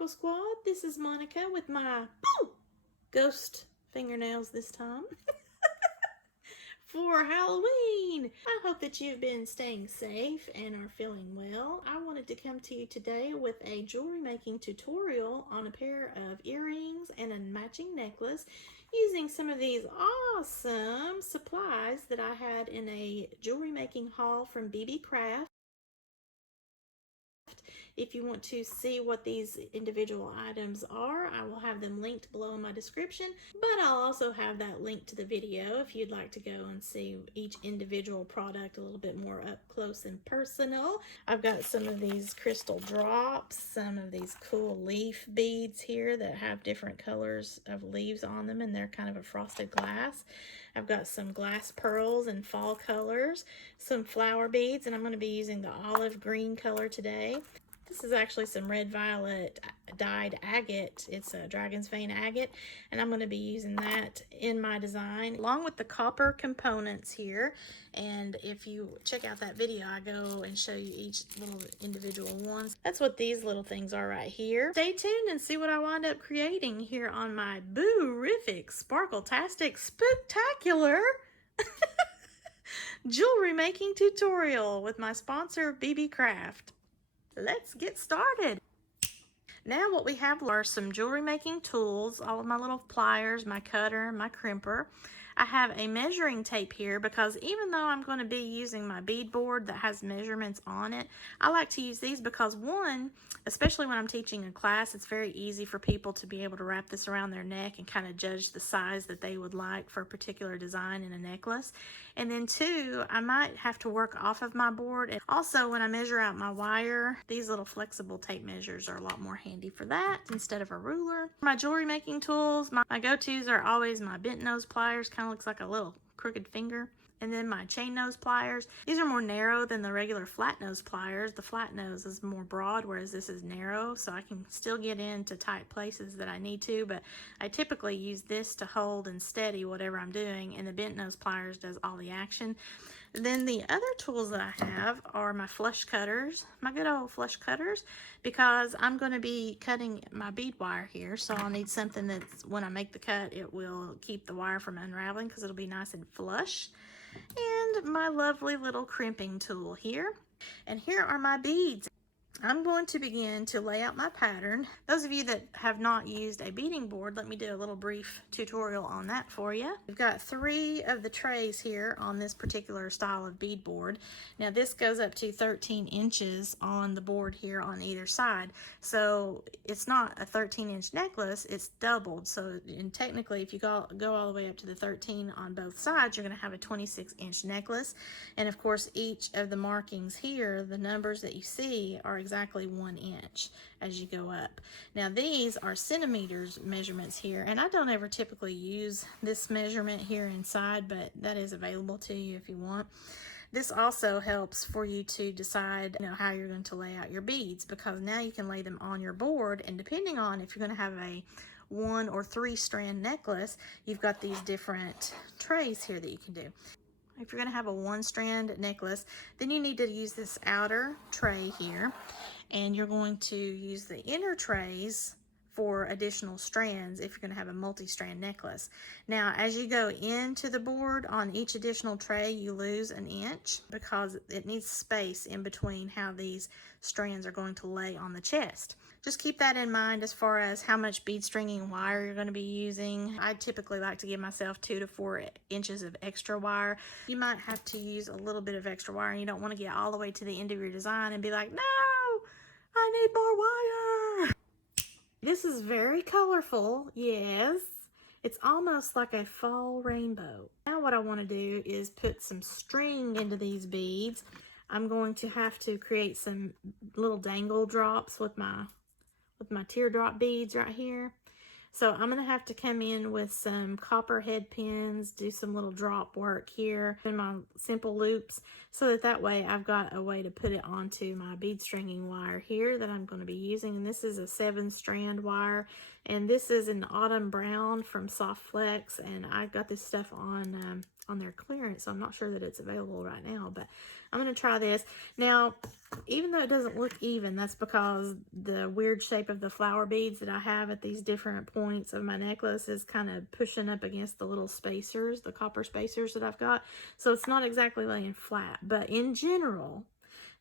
Sparkle Squad. This is Monica with my ghost fingernails this time for Halloween. I hope that you've been staying safe and are feeling well. I wanted to come to you today with a jewelry making tutorial on a pair of earrings and a matching necklace using some of these awesome supplies that I had in a jewelry making haul from Beebeecraft. If you want to see what these individual items are, I will have them linked below in my description, but I'll also have that link to the video if you'd like to go and see each individual product a little bit more up close and personal. I've got some of these crystal drops, some of these cool leaf beads here that have different colors of leaves on them, and they're kind of a frosted glass. I've got some glass pearls in fall colors, some flower beads, and I'm going to be using the olive green color today. This is actually some red violet dyed agate. It's a dragon's vein agate, and I'm going to be using that in my design along with the copper components here. And if you check out that video, I go and show you each little individual ones. That's what these little things are right here. Stay tuned and see what I wind up creating here on my boo-rific, sparkle-tastic, spooktacular jewelry making tutorial with my sponsor, Beebeecraft. Let's get started. Now what we have are some jewelry making tools, all of my little pliers, my cutter, my crimper. I have a measuring tape here because even though I'm going to be using my bead board that has measurements on it, I like to use these because one, especially when I'm teaching a class, it's very easy for people to be able to wrap this around their neck and kind of judge the size that they would like for a particular design in a necklace. And then two, I might have to work off of my board. And also when I measure out my wire, these little flexible tape measures are a lot more handy for that instead of a ruler. My jewelry making tools, my go-tos are always my bent nose pliers, kind of looks like a little crooked finger. And then my chain nose pliers. These are more narrow than the regular flat nose pliers. The flat nose is more broad, whereas this is narrow, so I can still get into tight places that I need to, but I typically use this to hold and steady whatever I'm doing, and the bent nose pliers does all the action. Then the other tools that I have are my flush cutters, my good old flush cutters, because I'm going to be cutting my bead wire here, so I'll need something that's, when I make the cut, it will keep the wire from unraveling because it'll be nice and flush. And my lovely little crimping tool here. And here are my beads. I'm going to begin to lay out my pattern. Those of you that have not used a beading board, let me do a little brief tutorial on that for you. We've got 3 of the trays here on this particular style of bead board. Now this goes up to 13 inches on the board here on either side. So it's not a 13-inch necklace, it's doubled. So and technically if you go all the way up to the 13 on both sides, you're going to have a 26-inch necklace. And of course each of the markings here, the numbers that you see, are exactly 1 inch as you go up. Now these are centimeters measurements here, and I don't ever typically use this measurement here inside, but that is available to you if you want. This also helps for you to decide, how you're going to lay out your beads, because now you can lay them on your board, and depending on if you're going to have a 1 or 3 strand necklace, you've got these different trays here that you can do. If you're going to have a 1 strand necklace, then you need to use this outer tray here, and you're going to use the inner trays for additional strands if you're going to have a multi-strand necklace. Now, as you go into the board on each additional tray, you lose 1 inch because it needs space in between how these strands are going to lay on the chest. Just keep that in mind as far as how much bead stringing wire you're going to be using. I typically like to give myself 2 to 4 inches of extra wire. You might have to use a little bit of extra wire, and you don't want to get all the way to the end of your design and be like, no, I need more wire. This is very colorful, yes. It's almost like a fall rainbow. Now what I want to do is put some string into these beads. I'm going to have to create some little dangle drops with my teardrop beads right here. So I'm going to have to come in with some copper head pins, do some little drop work here in my simple loops, so that way I've got a way to put it onto my bead stringing wire here that I'm going to be using. And this is a 7-strand wire, and this is an autumn brown from Soft Flex, and I got this stuff on on their clearance, so I'm not sure that it's available right now, but I'm going to try this. Now, even though it doesn't look even, that's because the weird shape of the flower beads that I have at these different points of my necklace is kind of pushing up against the little spacers, the copper spacers that I've got. So it's not exactly laying flat, but in general,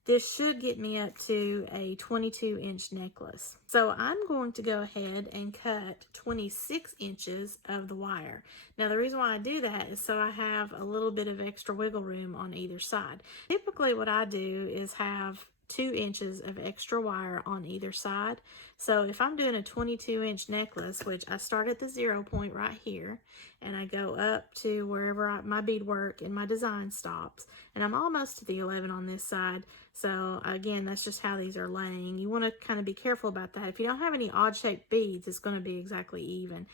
this should get me up to a 22-inch necklace. So I'm going to go ahead and cut 26 inches of the wire. Now the reason why I do that is so I have a little bit of extra wiggle room on either side. Typically what I do is have 2 inches of extra wire on either side. So if I'm doing a 22-inch necklace, which I start at the 0 point right here, and I go up to wherever my beadwork and my design stops, and I'm almost to the 11 on this side. So again, that's just how these are laying. You want to kind of be careful about that. If you don't have any odd shaped beads, it's going to be exactly even.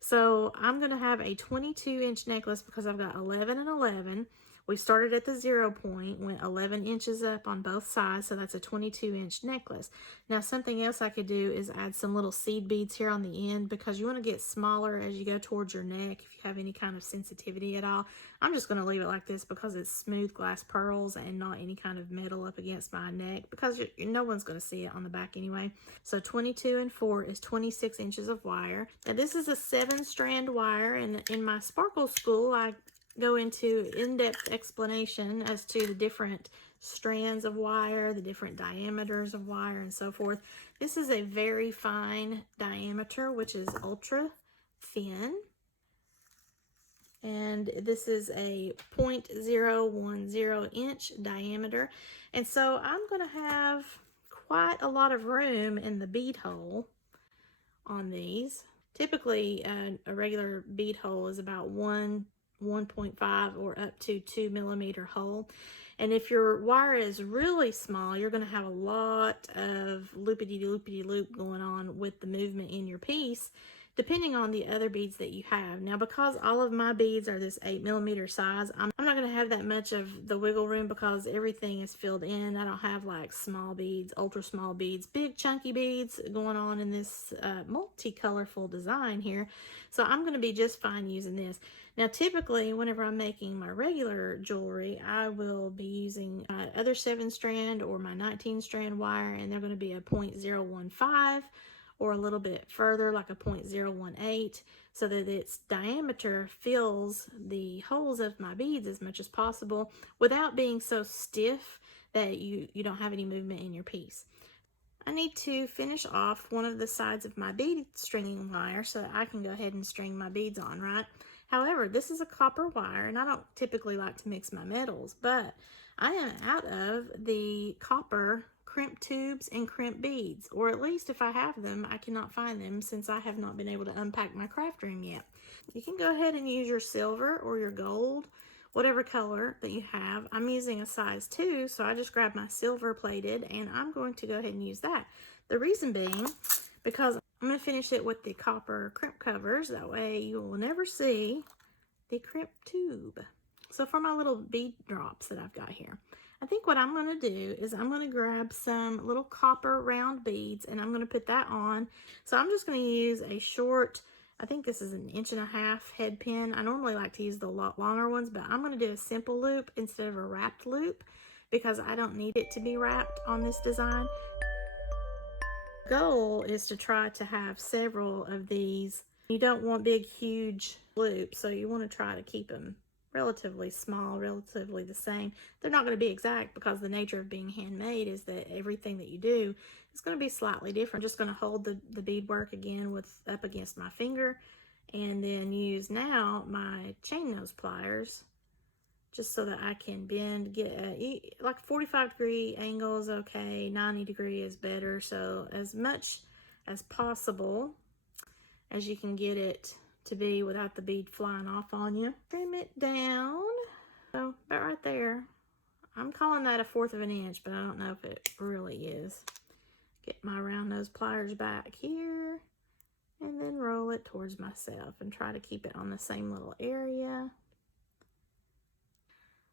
So I'm going to have a 22-inch necklace because I've got 11 and 11. We started at the 0 point, went 11 inches up on both sides, so that's a 22-inch necklace. Now, something else I could do is add some little seed beads here on the end because you want to get smaller as you go towards your neck if you have any kind of sensitivity at all. I'm just going to leave it like this because it's smooth glass pearls and not any kind of metal up against my neck because no one's going to see it on the back anyway. So 22 and 4 is 26 inches of wire. Now, this is a 7-strand wire, and in my sparkle school, I go into in-depth explanation as to the different strands of wire, the different diameters of wire, and so forth. This is a very fine diameter, which is ultra thin. And this is a 0.010 inch diameter. And so I'm going to have quite a lot of room in the bead hole on these. Typically, a regular bead hole is about 1.5 or up to 2 millimeter hole. And if your wire is really small, you're going to have a lot of loopity-loopity-loop going on with the movement in your piece, depending on the other beads that you have. Now, because all of my beads are this 8 millimeter size, I'm not going to have that much of the wiggle room because everything is filled in. I don't have like small beads, ultra small beads, big chunky beads going on in this multi-colorful design here. So I'm going to be just fine using this. Now, typically, whenever I'm making my regular jewelry, I will be using my other 7-strand or my 19-strand wire, and they're going to be a 0.015 or a little bit further, like a 0.018, so that its diameter fills the holes of my beads as much as possible without being so stiff that you don't have any movement in your piece. I need to finish off one of the sides of my bead stringing wire so that I can go ahead and string my beads on, right? However, this is a copper wire, and I don't typically like to mix my metals, but I am out of the copper crimp tubes and crimp beads, or at least if I have them, I cannot find them since I have not been able to unpack my craft room yet. You can go ahead and use your silver or your gold, whatever color that you have. I'm using a size 2, so I just grabbed my silver plated, and I'm going to go ahead and use that. The reason being, because I'm going to finish it with the copper crimp covers. That way you will never see the crimp tube. So for my little bead drops that I've got here, I think what I'm going to do is I'm going to grab some little copper round beads, and I'm going to put that on. So I'm just going to use a short, I think this is 1.5 inch head pin. I normally like to use the lot longer ones, but I'm going to do a simple loop instead of a wrapped loop because I don't need it to be wrapped on this design. The goal is to try to have several of these. You don't want big, huge loops, so you want to try to keep them relatively small, relatively the same. They're not going to be exact because the nature of being handmade is that everything that you do is going to be slightly different. I'm just going to hold the beadwork again up against my finger, and then use now my chain nose pliers just so that I can bend, get like 45-degree angle is okay, 90-degree is better. So as much as possible as you can get it to be without the bead flying off on you. Trim it down. So about right there. I'm calling that 1/4 of an inch, but I don't know if it really is. Get my round nose pliers back here, and then roll it towards myself and try to keep it on the same little area.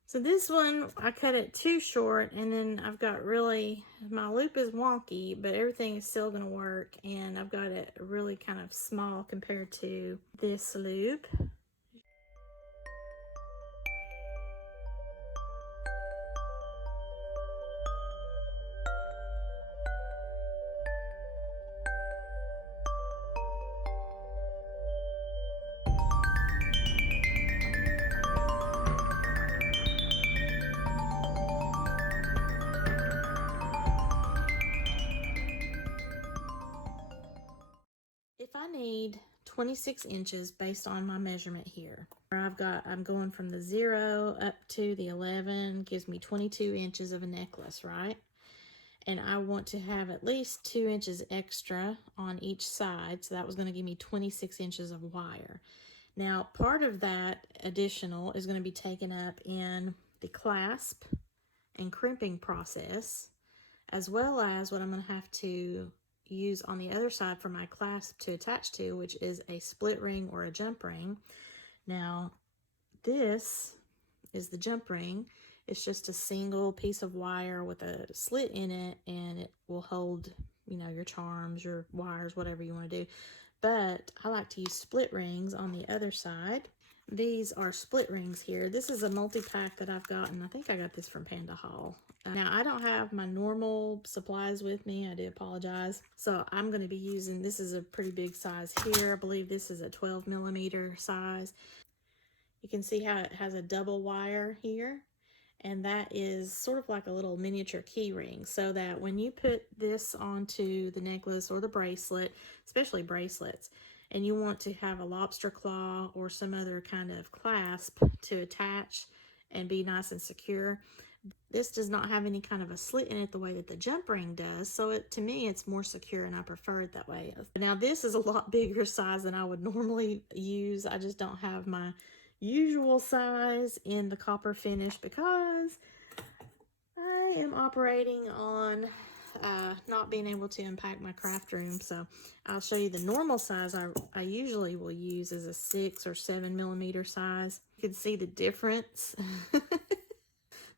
So this one, I cut it too short, and then I've got my loop is wonky, but everything is still going to work, and I've got it really kind of small compared to this loop. I need 26 inches based on my measurement here. I'm going from the 0 up to the 11, gives me 22 inches of a necklace, right? And I want to have at least 2 inches extra on each side, so that was going to give me 26 inches of wire. Now, part of that additional is going to be taken up in the clasp and crimping process, as well as what I'm going to have to use on the other side for my clasp to attach to, which is a split ring or a jump ring. Now, this is the jump ring. It's just a single piece of wire with a slit in it, and it will hold, you know, your charms, your wires, whatever you want to do. But I like to use split rings on the other side. These are split rings here. This is a multi-pack that I've gotten. I think I got this from Panda Haul. Now, I don't have my normal supplies with me. I do apologize. So I'm going to be using, this is a pretty big size here. I believe this is a 12 millimeter size. You can see how it has a double wire here. And that is sort of like a little miniature key ring, so that when you put this onto the necklace or the bracelet, especially bracelets, and you want to have a lobster claw or some other kind of clasp to attach and be nice and secure, this does not have any kind of a slit in it the way that the jump ring does. So to me, it's more secure, and I prefer it that way. Now, this is a lot bigger size than I would normally use. I just don't have my usual size in the copper finish because I am operating on not being able to unpack my craft room. So I'll show you the normal size I usually will use is a 6 or 7 millimeter size. You can see the difference.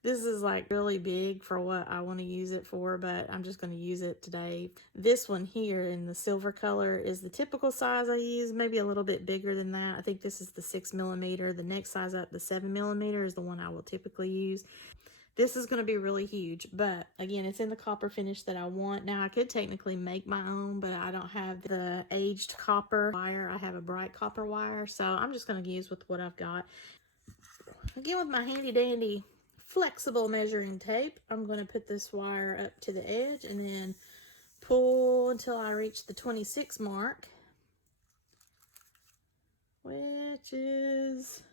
This is like really big for what I want to use it for, but I'm just going to use it today. This one here in the silver color is the typical size I use, maybe a little bit bigger than that. I think this is the 6 millimeter. The next size up, the 7 millimeter, is the one I will typically use. This is going to be really huge, but again, it's in the copper finish that I want. Now, I could technically make my own, but I don't have the aged copper wire. I have a bright copper wire, so I'm just going to use with what I've got. Again, with my handy dandy flexible measuring tape, I'm going to put this wire up to the edge and then pull until I reach the 26 mark, which is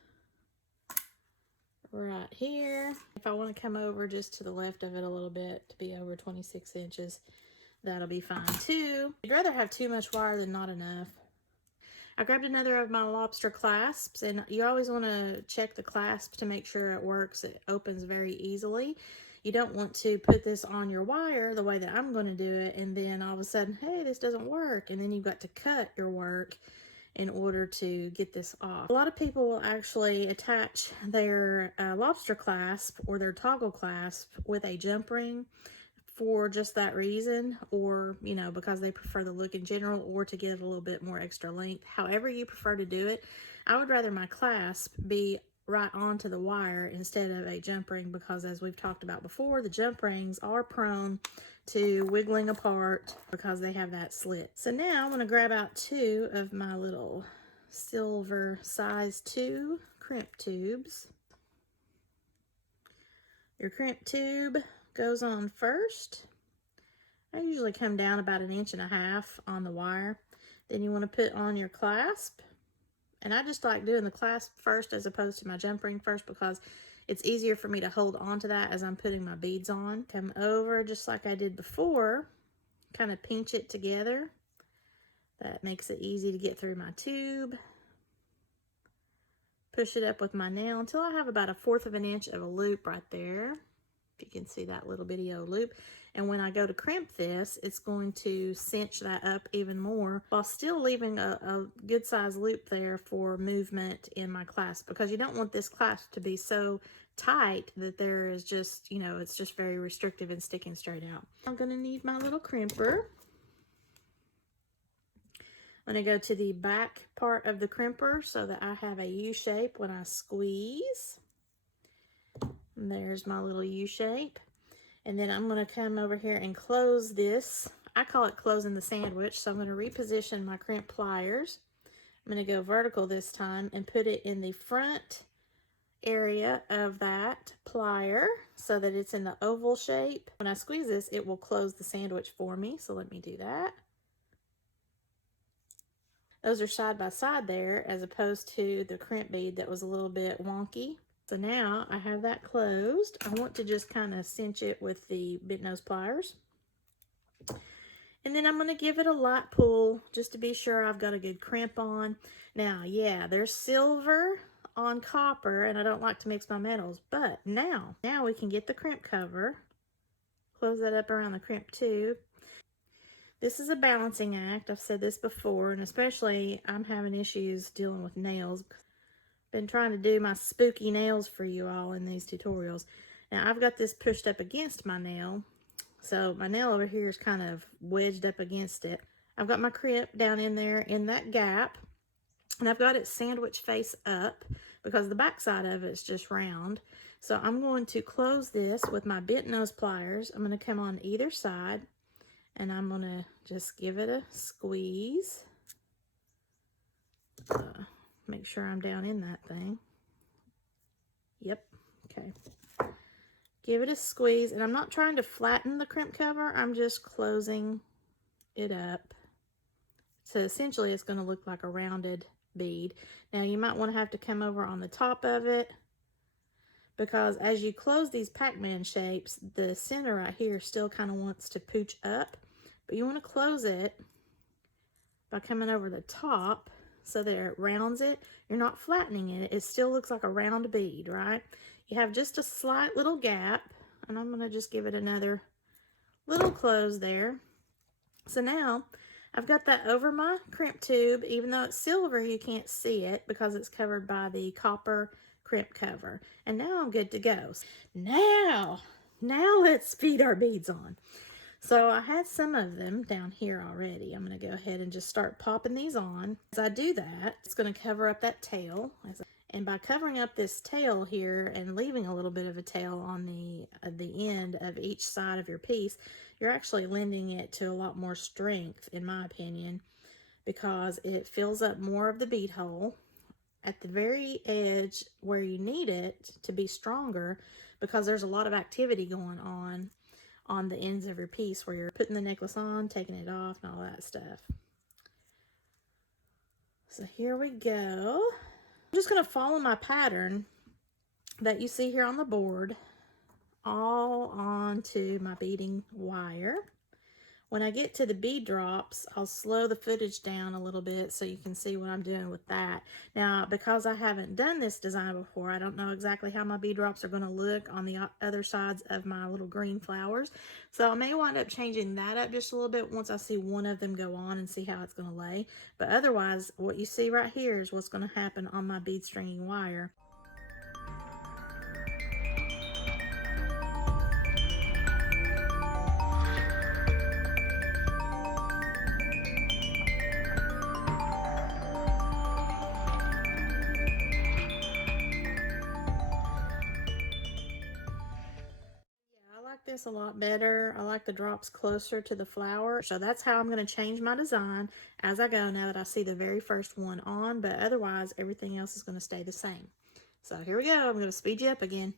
right here. If I want to come over just to the left of it a little bit to be over 26 inches, that'll be fine too. I'd rather have too much wire than not enough. I grabbed another of my lobster clasps, and you always want to check the clasp to make sure it works. It opens very easily. You don't want to put this on your wire the way that I'm going to do it, and then all of a sudden, hey, this doesn't work, and then you've got to cut your work in order to get this off. A lot of people will actually attach their lobster clasp or their toggle clasp with a jump ring for just that reason, or, you know, because they prefer the look in general, or to get a little bit more extra length. However you prefer to do it, I would rather my clasp be right onto the wire instead of a jump ring, because as we've talked about before, the jump rings are prone to wiggling apart because they have that slit. So now I'm going to grab out 2 of my little silver size 2 crimp tubes. Your crimp tube goes on first. I usually come down about 1.5 inches on the wire. Then you want to put on your clasp. And I just like doing the clasp first as opposed to my jump ring first, because it's easier for me to hold on to that as I'm putting my beads on. Come over just like I did before. Kind of pinch it together. That makes it easy to get through my tube. Push it up with my nail until I have about 1/4 inch of a loop right there. If you can see that little bitty old loop. And when I go to crimp this, it's going to cinch that up even more while still leaving a good size loop there for movement in my clasp, because you don't want this clasp to be so tight that there is just, you know, it's just very restrictive and sticking straight out. I'm going to need my little crimper. I'm going to go to the back part of the crimper so that I have a U shape when I squeeze. And there's my little U shape. And then I'm going to come over here and close this. I call it closing the sandwich. So I'm going to reposition my crimp pliers. I'm going to go vertical this time and put it in the front area of that plier so that it's in the oval shape. When I squeeze this, it will close the sandwich for me. So let me do that. Those are side by side there, as opposed to the crimp bead that was a little bit wonky. So now I have that closed. I want to just kind of cinch it with the bent nose pliers. And then I'm going to give it a light pull just to be sure I've got a good crimp on. Now, yeah, there's silver on copper, and I don't like to mix my metals, but now we can get the crimp cover. Close that up around the crimp tube. This is a balancing act. I've said this before, and especially I'm having issues dealing with nails. Been trying to do my spooky nails for you all in these tutorials. Now, I've got this pushed up against my nail. So my nail over here is kind of wedged up against it. I've got my crimp down in there in that gap, and I've got it sandwich face up because the back side of it is just round. So I'm going to close this with my bent nose pliers. I'm going to come on either side, and I'm going to just give it a squeeze. Make sure I'm down in that thing. Yep, okay. Give it a squeeze, and I'm not trying to flatten the crimp cover, I'm just closing it up. So essentially it's going to look like a rounded bead. Now you might want to have to come over on the top of it, because as you close these Pac-Man shapes, the center right here still kind of wants to pooch up, but you want to close it by coming over the top so that it rounds it. You're not flattening it. It still looks like a round bead, right? You have just a slight little gap, and I'm going to just give it another little close there. So now I've got that over my crimp tube. Even though it's silver, you can't see it because it's covered by the copper crimp cover. And now I'm good to go. Now let's feed our beads on. So I had some of them down here already. I'm going to go ahead and just start popping these on. As I do that, it's going to cover up that tail. And by covering up this tail here and leaving a little bit of a tail on the end of each side of your piece, you're actually lending it to a lot more strength, in my opinion, because it fills up more of the bead hole at the very edge where you need it to be stronger, because there's a lot of activity going on the ends of your piece where you're putting the necklace on, taking it off, and all that stuff. So here we go. I'm just going to follow my pattern that you see here on the board all onto my beading wire. When I get to the bead drops, I'll slow the footage down a little bit so you can see what I'm doing with that. Now, because I haven't done this design before, I don't know exactly how my bead drops are going to look on the other sides of my little green flowers. So I may wind up changing that up just a little bit once I see one of them go on and see how it's going to lay. But otherwise, what you see right here is what's going to happen on my bead stringing wire. This a lot better. I like the drops closer to the flower. So that's how I'm going to change my design as I go now that I see the very first one on, but otherwise everything else is going to stay the same. So here we go. I'm going to speed you up again.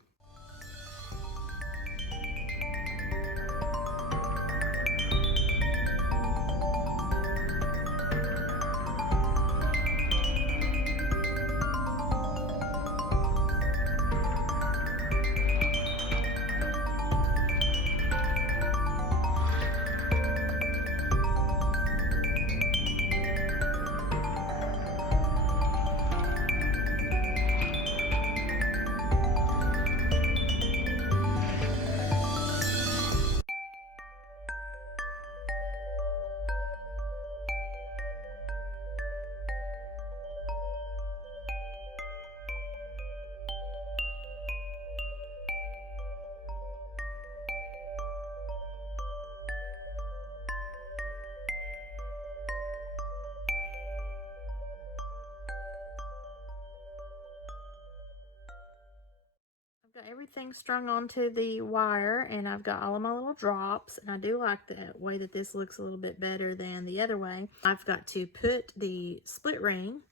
Got everything strung onto the wire, and I've got all of my little drops, and I do like the way that this looks a little bit better than the other way. I've got to put the split ring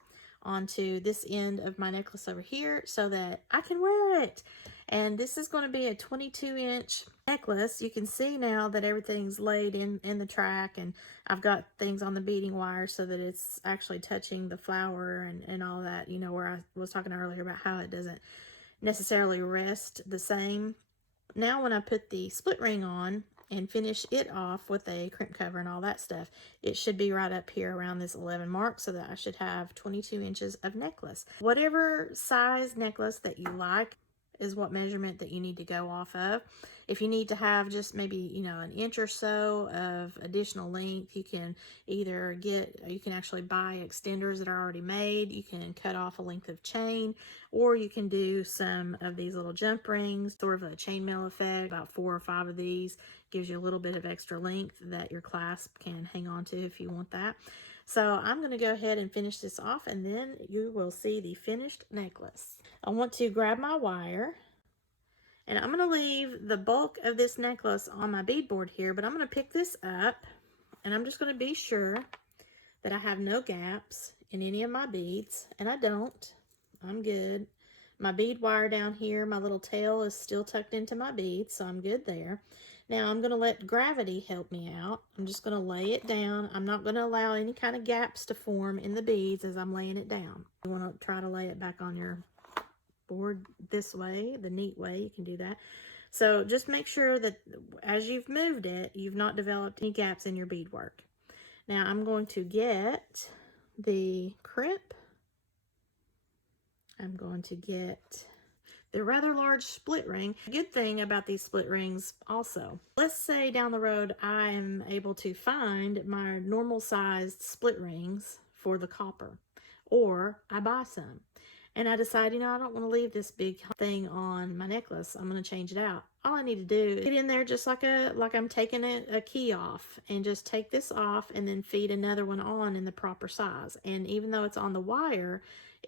onto this end of my necklace over here so that I can wear it. And this is going to be a 22-inch necklace. You can see now that everything's laid in the track, and I've got things on the beading wire so that it's actually touching the flower and all that, you know, where I was talking earlier about how it doesn't necessarily rest the same. Now when I put the split ring on and finish it off with a crimp cover and all that stuff, it should be right up here around this 11 mark, so that I should have 22 inches of necklace. Whatever size necklace that you like is what measurement that you need to go off of. If you need to have just maybe, you know, an inch or so of additional length, you can either you can actually buy extenders that are already made. You can cut off a length of chain, or you can do some of these little jump rings, sort of a chainmail effect. About 4 or 5 of these gives you a little bit of extra length that your clasp can hang on to if you want that. So I'm going to go ahead and finish this off, and then you will see the finished necklace. I want to grab my wire, and I'm going to leave the bulk of this necklace on my beadboard here, but I'm going to pick this up, and I'm just going to be sure that I have no gaps in any of my beads, and I don't. I'm good. My bead wire down here, my little tail is still tucked into my beads, so I'm good there. Now I'm going to let gravity help me out. I'm just going to lay it down. I'm not going to allow any kind of gaps to form in the beads as I'm laying it down. You want to try to lay it back on your board this way, the neat way, you can do that. So just make sure that as you've moved it, you've not developed any gaps in your beadwork. Now I'm going to get the crimp. I'm going to get the rather large split ring. Good thing about these split rings also, let's say down the road I am able to find my normal sized split rings for the copper, or I buy some and I decide, you know, I don't want to leave this big thing on my necklace. I'm going to change it out. All I need to do is get in there just like I'm taking a key off, and just take this off and then feed another one on in the proper size. And even though it's on the wire,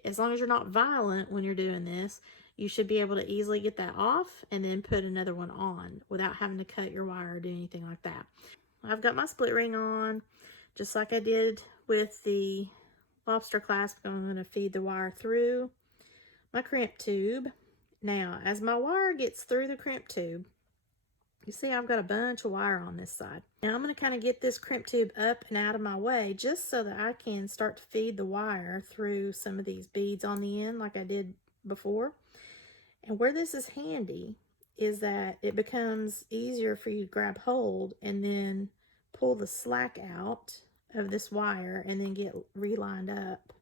as long as you're not violent when you're doing this, you should be able to easily get that off and then put another one on without having to cut your wire or do anything like that. I've got my split ring on, just like I did with the lobster clasp. I'm going to feed the wire through my crimp tube. Now, as my wire gets through the crimp tube, you see I've got a bunch of wire on this side. Now I'm going to kind of get this crimp tube up and out of my way just so that I can start to feed the wire through some of these beads on the end like I did before. And where this is handy is that it becomes easier for you to grab hold and then pull the slack out of this wire and then get relined up.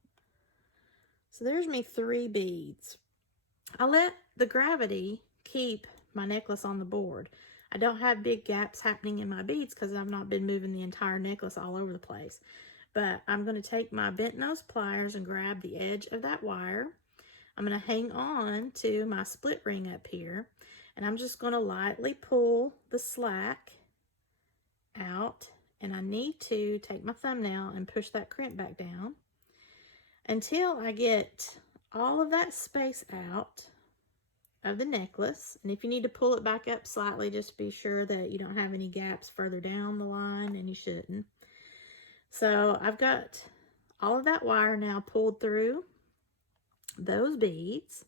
So there's me 3 beads. I let the gravity keep my necklace on the board. I don't have big gaps happening in my beads because I've not been moving the entire necklace all over the place. But I'm going to take my bent nose pliers and grab the edge of that wire. I'm going to hang on to my split ring up here, and I'm just going to lightly pull the slack out, and I need to take my thumbnail and push that crimp back down until I get all of that space out of the necklace. And if you need to pull it back up slightly, just be sure that you don't have any gaps further down the line, and you shouldn't. So I've got all of that wire now pulled through those beads.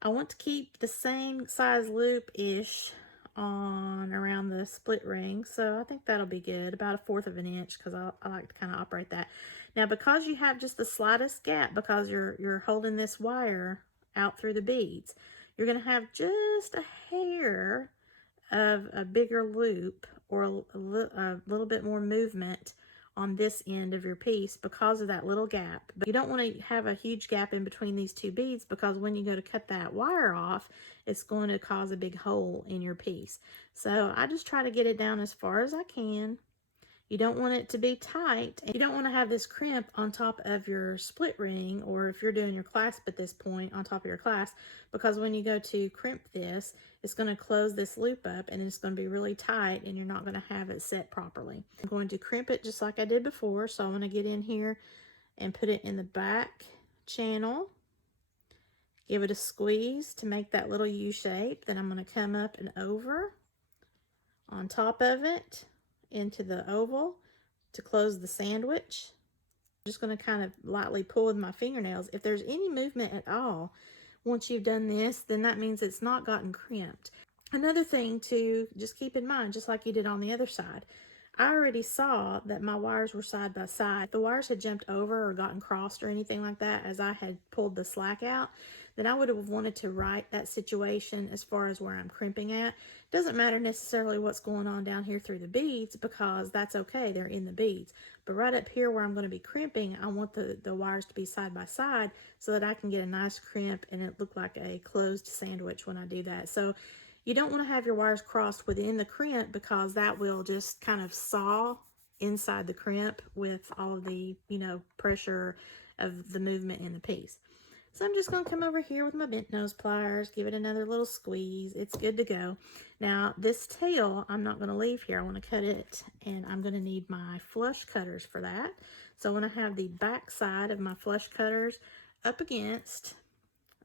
I want to keep the same size loop-ish on around the split ring, so I think that'll be good, about 1/4 of an inch, because I like to kind of operate that. Now, because you have just the slightest gap, because you're holding this wire out through the beads, you're going to have just a hair of a bigger loop, or a little bit more movement on this end of your piece because of that little gap. But you don't want to have a huge gap in between these 2 beads, because when you go to cut that wire off, it's going to cause a big hole in your piece. So I just try to get it down as far as I can. You don't want it to be tight. You don't want to have this crimp on top of your split ring, or if you're doing your clasp at this point, on top of your clasp, because when you go to crimp this, it's going to close this loop up and it's going to be really tight, and you're not going to have it set properly. I'm going to crimp it just like I did before. So I'm going to get in here and put it in the back channel. Give it a squeeze to make that little U shape. Then I'm going to come up and over on top of it into the oval to close the sandwich. I'm just going to kind of lightly pull with my fingernails. If there's any movement at all once you've done this, then that means it's not gotten crimped. Another thing to just keep in mind, just like you did on the other side, I already saw that my wires were side by side. If the wires had jumped over or gotten crossed or anything like that as I had pulled the slack out, then I would have wanted to right that situation as far as where I'm crimping at. It doesn't matter necessarily what's going on down here through the beads, because that's okay, they're in the beads. But right up here where I'm going to be crimping, I want the wires to be side by side so that I can get a nice crimp and it look like a closed sandwich when I do that. So you don't want to have your wires crossed within the crimp, because that will just kind of saw inside the crimp with all of the, pressure of the movement in the piece. So I'm just going to come over here with my bent nose pliers, give it another little squeeze. It's good to go. Now this tail, I'm not going to leave here. I want to cut it, and I'm going to need my flush cutters for that. So I want to have the back side of my flush cutters up against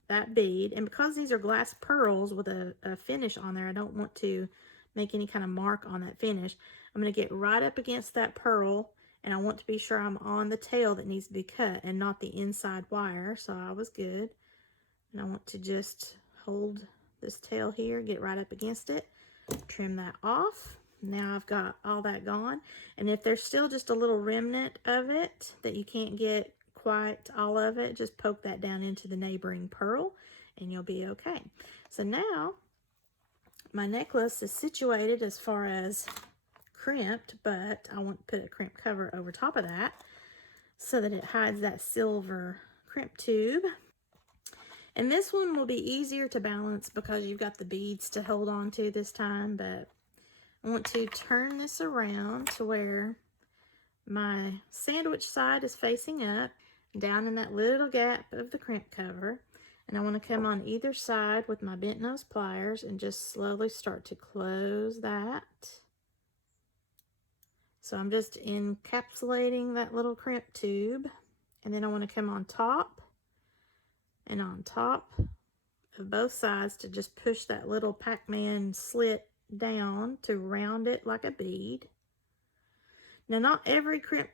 that bead, and because these are glass pearls with a finish on there, I don't want to make any kind of mark on that finish. I'm going to get right up against that pearl, and I want to be sure I'm on the tail that needs to be cut and not the inside wire. So I was good, and I want to just hold this tail here, get right up against it, trim that off. Now I've got all that gone, and if there's still just a little remnant of it that you can't get quite all of it, just poke that down into the neighboring pearl and you'll be okay. So now my necklace is situated as far as crimped, but I want to put a crimp cover over top of that so that it hides that silver crimp tube. And this one will be easier to balance because you've got the beads to hold on to this time, but I want to turn this around to where my sandwich side is facing up, down in that little gap of the crimp cover, and I want to come on either side with my bent nose pliers and just slowly start to close that. So I'm just encapsulating that little crimp tube, and then I want to come on top and on top of both sides to just push that little Pac-Man slit down to round it like a bead. Now, not every crimp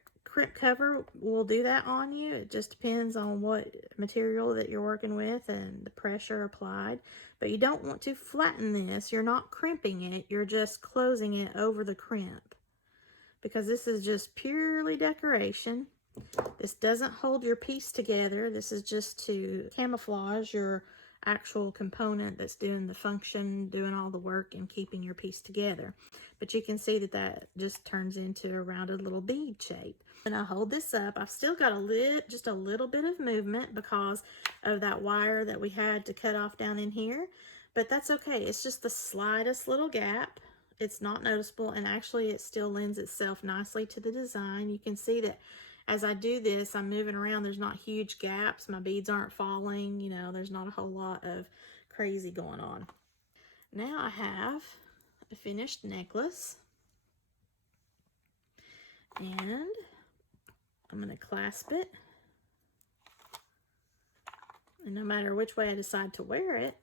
cover will do that on you. It just depends on what material that you're working with and the pressure applied. But you don't want to flatten this. You're not crimping it. You're just closing it over the crimp, because this is just purely decoration. This doesn't hold your piece together. This is just to camouflage your actual component that's doing the function, doing all the work, and keeping your piece together. But you can see that that just turns into a rounded little bead shape. And I hold this up. I've still got just a little bit of movement because of that wire that we had to cut off down in here, but that's okay. It's just the slightest little gap. It's not noticeable, and actually it still lends itself nicely to the design. You can see that as I do this, I'm moving around. There's not huge gaps. My beads aren't falling. There's not a whole lot of crazy going on. Now I have a finished necklace, and I'm going to clasp it. And no matter which way I decide to wear it,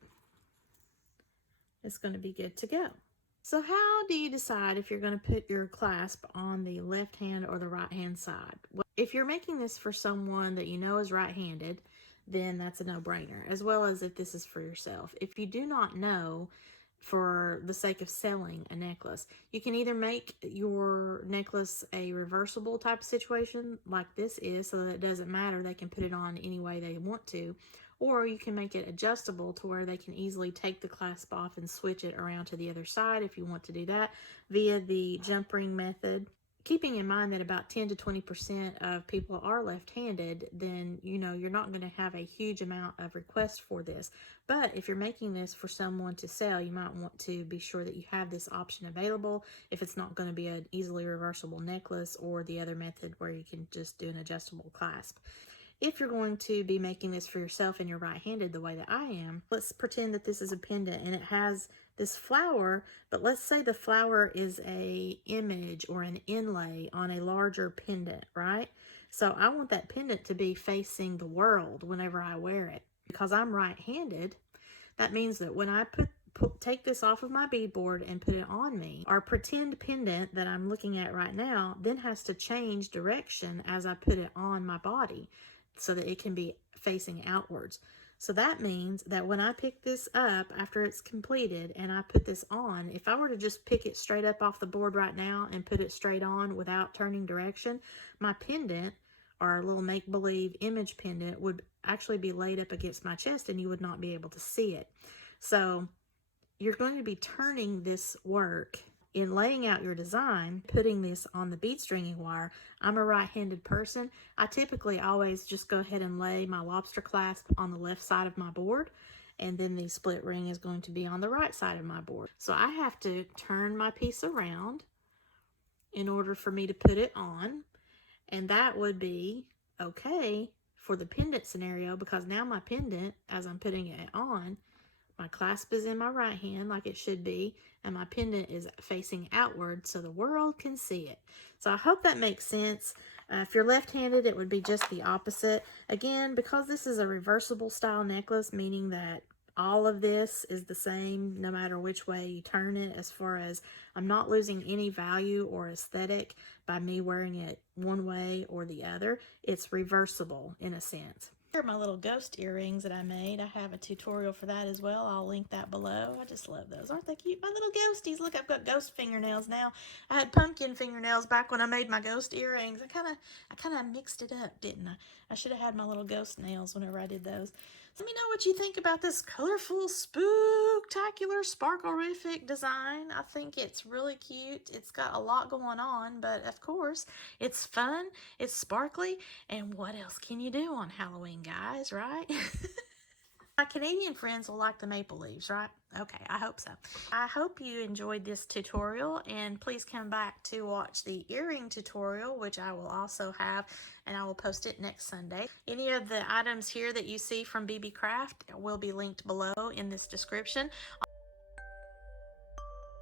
it's going to be good to go. So how do you decide if you're going to put your clasp on the left hand or the right hand side? Well, if you're making this for someone that you know is right-handed, then that's a no-brainer, as well as if this is for yourself. If you do not know, for the sake of selling a necklace, you can either make your necklace a reversible type of situation like this is, so that it doesn't matter, they can put it on any way they want to, or you can make it adjustable to where they can easily take the clasp off and switch it around to the other side if you want to do that via the jump ring method. Keeping in mind that about 10 to 20% of people are left-handed, then you're not going to have a huge amount of requests for this. But if you're making this for someone to sell, you might want to be sure that you have this option available if it's not going to be an easily reversible necklace, or the other method where you can just do an adjustable clasp. If you're going to be making this for yourself and you're right-handed the way that I am, let's pretend that this is a pendant and it has this flower, but let's say the flower is a image or an inlay on a larger pendant, right? So I want that pendant to be facing the world whenever I wear it. Because I'm right-handed, that means that when I take this off of my beadboard and put it on me, our pretend pendant that I'm looking at right now then has to change direction as I put it on my body, so that it can be facing outwards. So that means that when I pick this up after it's completed and I put this on, if I were to just pick it straight up off the board right now and put it straight on without turning direction, my pendant, or a little make-believe image pendant, would actually be laid up against my chest and you would not be able to see it. So you're going to be turning this work in laying out your design, putting this on the bead stringing wire. I'm a right-handed person. I typically always just go ahead and lay my lobster clasp on the left side of my board, and then the split ring is going to be on the right side of my board. So I have to turn my piece around in order for me to put it on, and that would be okay for the pendant scenario, because now my pendant, as I'm putting it on, my clasp is in my right hand like it should be, and my pendant is facing outward so the world can see it. So I hope that makes sense. If you're left-handed, it would be just the opposite. Again, because this is a reversible style necklace, meaning that all of this is the same no matter which way you turn it, as far as I'm not losing any value or aesthetic by me wearing it one way or the other. It's reversible in a sense. Here are my little ghost earrings that I made. I have a tutorial for that as well. I'll link that below. I just love those. Aren't they cute? My little ghosties. Look, I've got ghost fingernails now. I had pumpkin fingernails back when I made my ghost earrings. I kind of mixed it up, didn't I? I should have had my little ghost nails whenever I did those. Let me know what you think about this colorful, spooktacular, sparkle-rific design. I think it's really cute. It's got a lot going on, but of course, it's fun, it's sparkly, and what else can you do on Halloween, guys, right? My Canadian friends will like the maple leaves, right? Okay, I hope so. I hope you enjoyed this tutorial, and please come back to watch the earring tutorial, which I will also have, and I will post it next Sunday. Any of the items here that you see from Beebeecraft will be linked below in this description.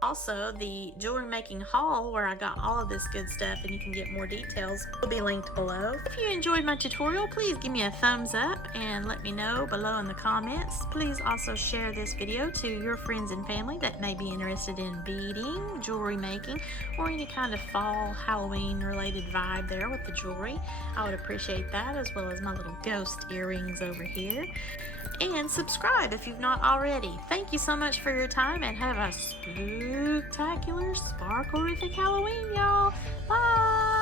Also, the jewelry making haul where I got all of this good stuff and you can get more details will be linked below. If you enjoyed my tutorial, please give me a thumbs up and let me know below in the comments. Please also share this video to your friends and family that may be interested in beading, jewelry making, or any kind of fall Halloween related vibe there with the jewelry. I would appreciate that, as well as my little ghost earrings over here. And subscribe if you've not already. Thank you so much for your time, and have a spooktacular, sparkle-rific Halloween, y'all. Bye!